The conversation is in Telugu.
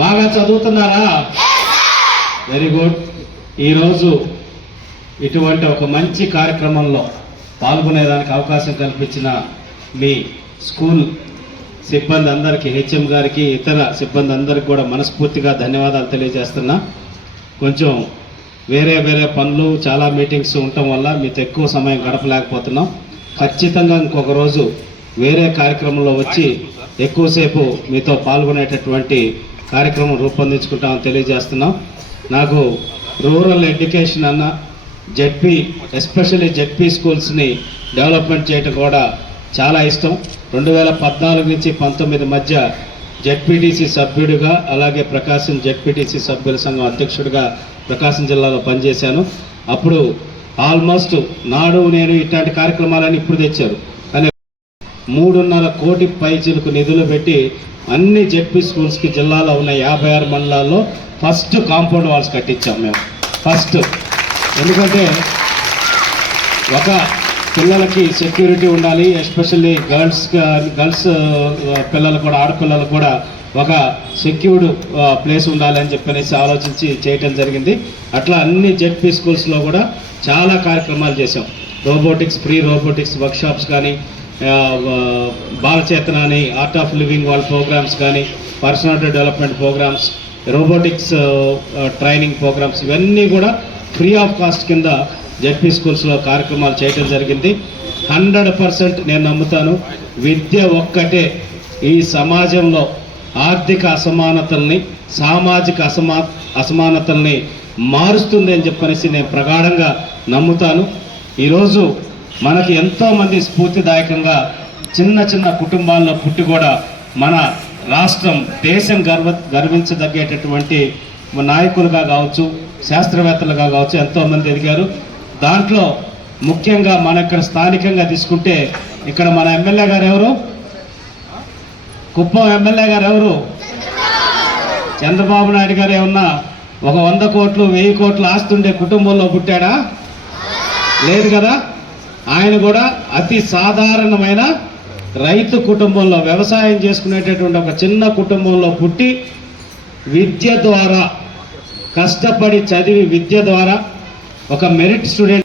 బాగా చదువుతున్నారా? Very good. ఈరోజు ఇటువంటి ఒక మంచి కార్యక్రమంలో పాల్గొనేదానికి అవకాశం కల్పించిన మీ స్కూల్ సిబ్బంది అందరికీ, హెచ్ఎం గారికి, ఇతర సిబ్బంది అందరికీ కూడా మనస్ఫూర్తిగా ధన్యవాదాలు తెలియజేస్తున్నా. కొంచెం వేరే పనులు, చాలా మీటింగ్స్ ఉండటం వల్ల మీతో ఎక్కువ సమయం గడపలేకపోతున్నాం. ఖచ్చితంగా ఇంకొక రోజు వేరే కార్యక్రమంలో వచ్చి ఎక్కువసేపు మీతో పాల్గొనేటటువంటి కార్యక్రమం రూపొందించుకుంటామని తెలియజేస్తున్నాం. నాకు రూరల్ ఎడ్యుకేషన్ అన్న జెడ్పీ, ఎస్పెషల్లీ జెడ్పీ స్కూల్స్ని డెవలప్మెంట్ చేయడం కూడా చాలా ఇష్టం. 2014 నుంచి 19 మధ్య జెడ్పీటీసీ సభ్యుడిగా, అలాగే ప్రకాశం జెడ్పీటీసీ సభ్యుల సంఘం అధ్యక్షుడిగా ప్రకాశం జిల్లాలో పనిచేశాను. అప్పుడు ఆల్మోస్ట్ నాడు నేను ఇట్లాంటి కార్యక్రమాలని ఇప్పుడు తెచ్చారు, కానీ 3.5 కోటి పైచిలకు నిధులు పెట్టి అన్ని జెడ్పీ స్కూల్స్కి జిల్లాలో ఉన్న 56 మండలాల్లో ఫస్ట్ కాంపౌండ్ వాల్స్ కట్టించాం మేము. ఫస్ట్ ఎందుకంటే ఒక పిల్లలకి సెక్యూరిటీ ఉండాలి, ఎస్పెషల్లీ గర్ల్స్ పిల్లలు కూడా, ఆడపిల్లలు కూడా ఒక సెక్యూర్డ్ ప్లేస్ ఉండాలి అని చెప్పనేసి ఆలోచించి చేయటం జరిగింది. అట్లా అన్ని జెడ్పీ స్కూల్స్లో కూడా చాలా కార్యక్రమాలు చేసాం. రోబోటిక్స్, ఫ్రీ రోబోటిక్స్ వర్క్షాప్స్ కానీ, బాలచేతన అని ఆర్ట్ ఆఫ్ లివింగ్ వాళ్ళ ప్రోగ్రామ్స్ కానీ, personality development programmes, robotics training programmes, ఇవన్నీ కూడా ఫ్రీ ఆఫ్ కాస్ట్ కింద జెడ్పీ స్కూల్స్లో కార్యక్రమాలు చేయడం జరిగింది. 100% నేను నమ్ముతాను, విద్య ఒక్కటే ఈ సమాజంలో ఆర్థిక అసమానతల్ని, సామాజిక అసమానతల్ని మారుస్తుంది అని చెప్పనేసి నేను ప్రగాఢంగా నమ్ముతాను. ఈరోజు మనకి ఎంతోమంది స్ఫూర్తిదాయకంగా చిన్న కుటుంబాల్లో పుట్టి కూడా మన రాష్ట్రం, దేశం గర్వించదగ్గేటటువంటి నాయకులుగా కావచ్చు, శాస్త్రవేత్తలుగా కావచ్చు ఎంతోమంది ఎదిగారు. దాంట్లో ముఖ్యంగా మన ఇక్కడ స్థానికంగా తీసుకుంటే, ఇక్కడ మన ఎమ్మెల్యే గారు ఎవరు? కుప్పం ఎమ్మెల్యే గారు ఎవరు? చంద్రబాబు నాయుడు గారు. ఏమన్నా ఒక 100 కోట్లు 1000 కోట్లు ఆస్తుండే కుటుంబంలో పుట్టాడా? లేదు కదా. ఆయన కూడా అతి సాధారణమైన రైతు కుటుంబంలో, వ్యవసాయం చేసుకునేటటువంటి ఒక చిన్న కుటుంబంలో పుట్టి, విద్య ద్వారా, కష్టపడి చదివి విద్య ద్వారా ఒక మెరిట్ స్టూడెంట్